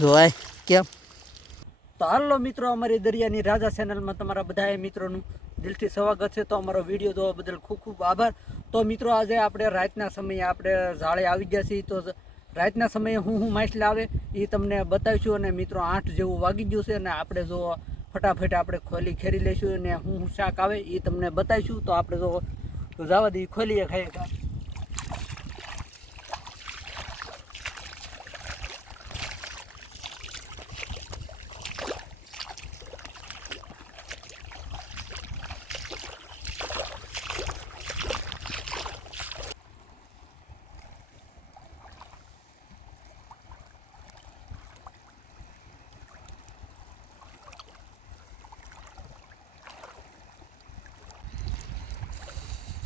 જોવાય કેમ. તો હાલો મિત્રો, અમારી દરિયાની રાજા ચેનલમાં તમારા બધા મિત્રોનું દિલથી સ્વાગત છે. તો અમારો વિડીયો જોવા બદલ ખૂબ ખૂબ આભાર. તો મિત્રો, આજે આપણે રાતના સમયે આપણે ઝાડે આવી ગયા છીએ. તો રાતના સમયે હું માછલી આવે એ તમને બતાવીશું. અને મિત્રો 8 જેવું વાગી ગયું છે અને આપણે જો ફટાફટ આપણે ખોલી ખેરી લઈશું અને હું શાક આવે એ તમને બતાવીશું. તો આપણે જો જવા દઈએ, ખોલીએ ખાઈએ.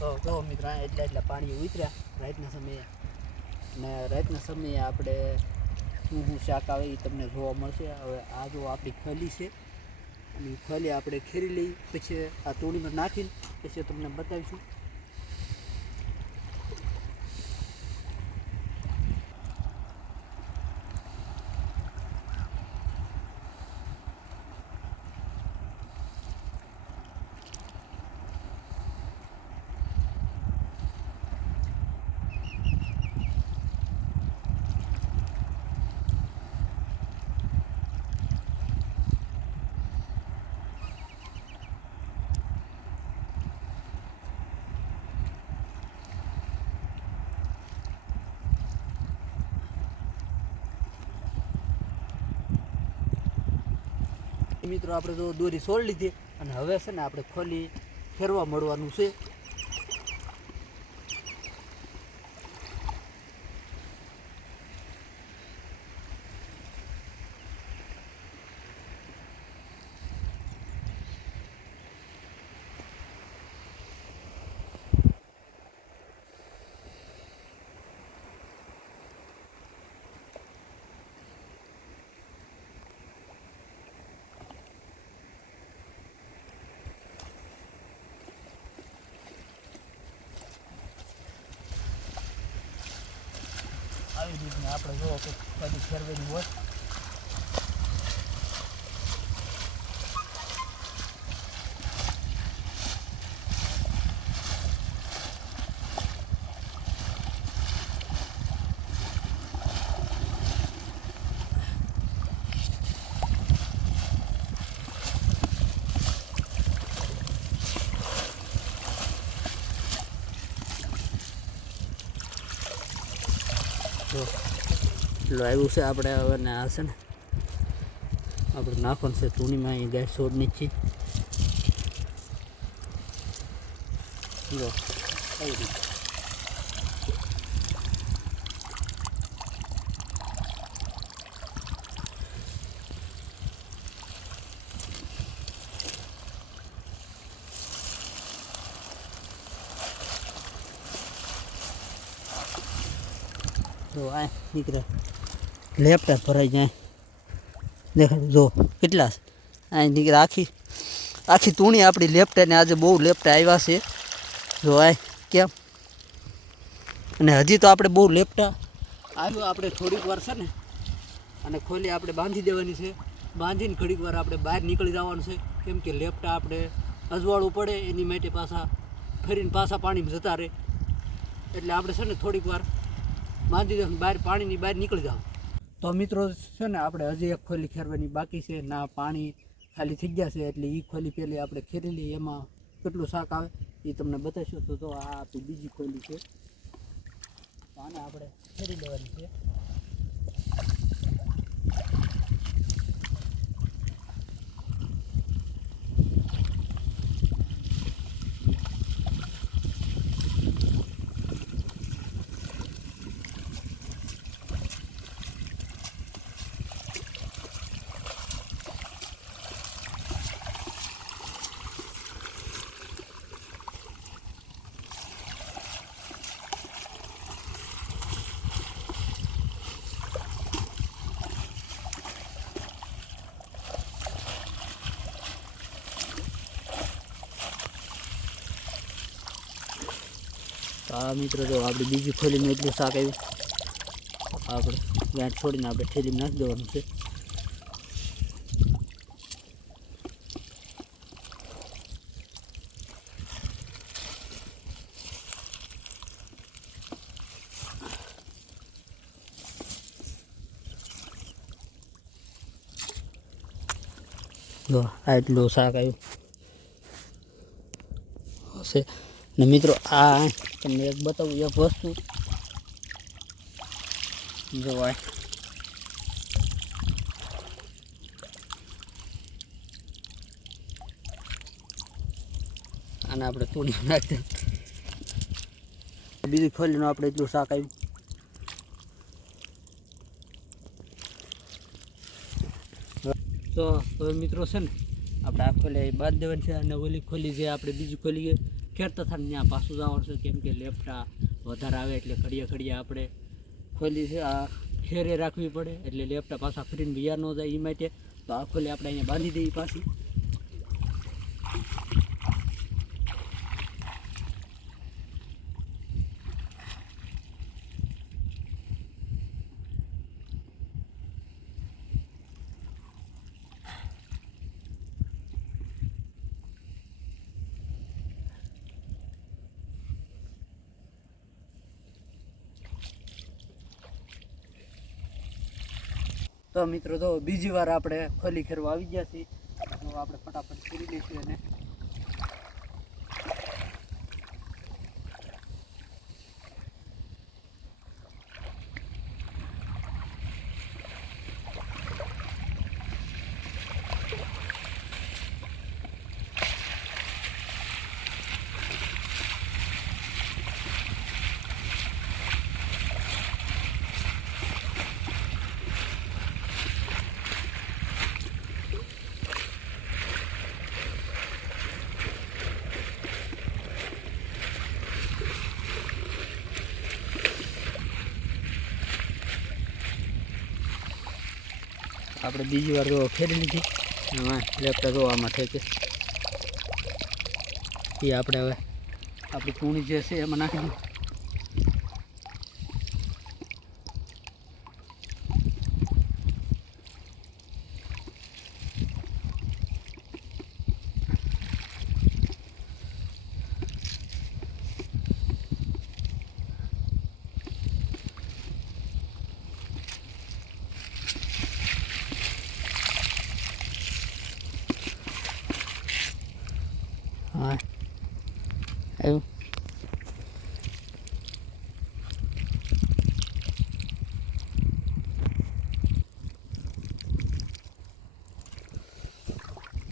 તો જો મિત્રો, એટલા પાણી ઉતર્યા રાતના સમયે. અને રાતના સમયે આપણે શું શાક આવે એ તમને જોવા મળશે. હવે આ જો આપણી ખલી છે અને ખલી આપણે ખેરી લઈ, પછી આ તોડીમાં નાખીને પછી તમને બતાવીશું. મિત્રો, આપણે જો દોરી છોડી લીધી અને હવે છે ને આપણે ખોલી ફેરવા મળવાનું છે. આવી રીતના આપણે જો બધી ફેરવેલી હોય. જો એટલું આવ્યું છે. આપણે હવે ને આ છે ને આપણે નાખવાનું છે તૂણીમાં. અહીં ગેસ છોડ નીચે જો આવી રીતે. તો આ નીકળે લેપટા ભરાઈ જાય. દેખાય જો કેટલા આ નીકળે. આખી તૂણી આપણી લેપટાને આજે બહુ લેપટા આવ્યા છે. જો આ કેમ. અને હજી તો આપણે બહુ લેપટા આવ્યો. આપણે થોડીક વાર છે ને અને ખોલી આપણે બાંધી દેવાની છે. બાંધીને ઘડીક વાર આપણે બહાર નીકળી જવાનું છે. કેમ કે લેપટા આપણે અજવાળું પડે એની માટે પાછા ફરીને પાછા પાણીમાં જતા રહે. એટલે આપણે છે ને થોડીક વાર બાંધી દે, બહાર પાણીની બહાર નીકળી જાવ. તો મિત્રો છે ને આપણે હજી એક ખોલી ખેરવાની બાકી છે. ના પાણી ખાલી થઈ ગયા છે એટલે એ ખોલી પહેલી આપણે ખેરી લઈએ. એમાં કેટલું શાક આવે એ તમને બતાવીશું. તો આ આપણી બીજી ખોલી છે. આને આપણે ખેરી લેવાની છે. તો આ મિત્રો જો આપણી બીજી થેલીમાં એટલું શાક આવ્યું. આપણે ગાંઠ છોડીને આપણે થેલીમાં નાખી દેવાનું છે. જો આટલું શાક આવ્યું હશે ને મિત્રો. આ તમને એક બતાવું એક વસ્તુ જો આને આપણે તોડી નાખીએ. બીજું ખોલીને આપણે એટલું શાક આવ્યું. તો હવે મિત્રો છે ને આપણે આ ખોલી બાદ દેવાની છે અને ઓલી ખોલી જે આપણે બીજી ખોલી ખેડતા થાય ત્યાં પાછું જવાનું છે, કેમ કે લેપટા વધારે આવે એટલે ઘડીએ ઘડીએ આપણે ખોલી છે આ ખેરે રાખવી પડે એટલે લેપટા પાછા ફરીને બિયાર ન જાય એ માટે. તો આ ખોલી આપણે અહીંયા બાંધી દઈએ પાછી. તો મિત્રો તો બીજી વાર આપણે ખોલી ખેરવા આવી ગયા છીએ. તો આપણે ફટાફટ કરી લઈશું અને આપણે બીજી વાર જો ખેરી લીધી. એમાં લેપટા જો આમાં થાય છે એ આપણે હવે આપણી ટૂણી જે છે એમાં નાખી દઈએ. હા આવ્યું.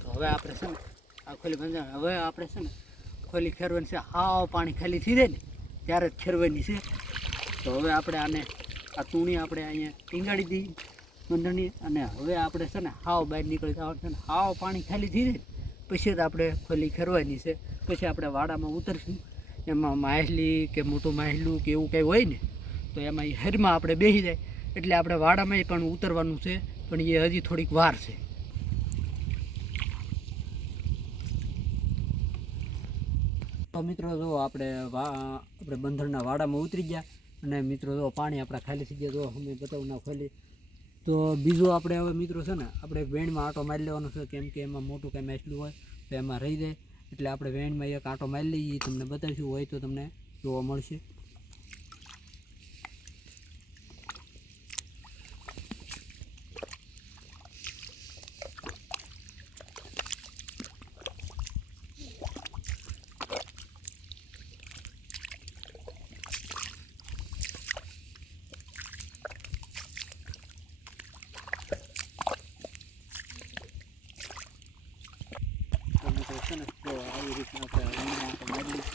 તો હવે આપણે છે ને આ ખોલી બંધ. હવે આપણે છે ને ખોલી ખેરવાની છે. હાવ પાણી ખાલી થઈ જાય ને ત્યારે જ ખેરવાની છે. તો હવે આપણે આને આ તૂણી આપણે અહીંયા ટીંગાડી દઈએ બંધણી. અને હવે આપણે છે ને હાવ બહાર નીકળી જવાનું છે ને હાવ પાણી ખાલી થઈ જાય પછી જ આપણે ખોલી ખેરવાની છે. પછી આપણે વાડામાં ઉતરશું. એમાં માછલી કે મોટું માછલું કે એવું કંઈ હોય ને તો એમાં એ હરમાં આપણે બેસી જાય એટલે આપણે વાડામાં પણ ઉતરવાનું છે, પણ એ હજી થોડીક વાર છે. તો મિત્રો જો આપણે બંધણના વાડામાં ઉતરી ગયા અને મિત્રો જો પાણી આપણા ખાલી થઈ ગયા. જો અમે બતાવું ના ખોલી. તો બીજું આપણે હવે મિત્રો છે ને આપણે વેણમાં આંટો મારી લેવાનો છે, કેમ કે એમાં મોટું કંઈ માછલું હોય તો એમાં રહી જાય એટલે આપણે વેણમાં એક આંટો મારી લઈએ. તમને બતાવીશું હોય તો તમને જોવા મળશે. છે ને તો આવી રીતના આપણે વેણમાં આંટો મારી લઈએ.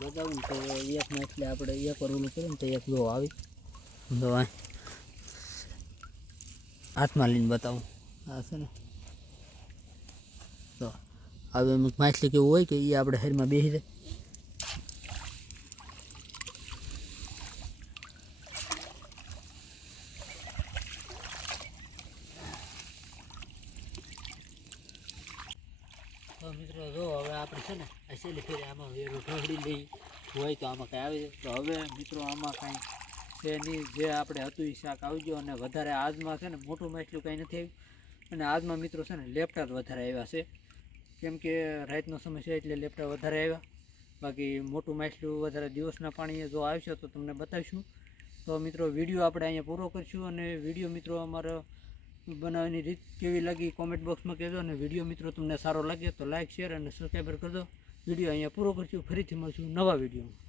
બતાવું તો એક એટલે આપણે એક વાર ઓલું કરીએ ને તો એક જો આવી જો હાથમાં લઈને બતાવું. આ છે ને તો હવે માછલી કેવું હોય કે એ આપણે શરીરમાં બેસી જાય. આપણે છે ને આ છેલ્લી ફેરી આમાં વેરું ઢોળી લઈ હોય તો આમાં કાંઈ આવે તો હવે મિત્રો આમાં કાંઈ છે નહીં. જે આપણે હતું એ શાક આવી ગયો અને વધારે આજમાં છે ને મોટું માછલું કાંઈ નથી આવ્યું અને આજમાં મિત્રો છે ને લેપટા જ વધારે આવ્યા છે, કેમ કે રાતનો સમય છે એટલે લેપટા વધારે આવ્યા. બાકી મોટું માછલું વધારે દિવસના પાણીએ જો આવશે તો તમને બતાવીશું. તો મિત્રો વિડીયો આપણે અહીંયા પૂરો કરીશું અને વિડીયો મિત્રો અમારો બનાવવાની રીત કેવી લાગી કોમેન્ટ બોક્સમાં કહેજો અને વિડીયો મિત્રો તમને સારો લાગે તો લાઇક શેર અને સબસ્ક્રાઈબર કરજો. વિડીયો અહીંયા પૂરો કરીશું, ફરીથી મળશું નવા વિડીયોમાં.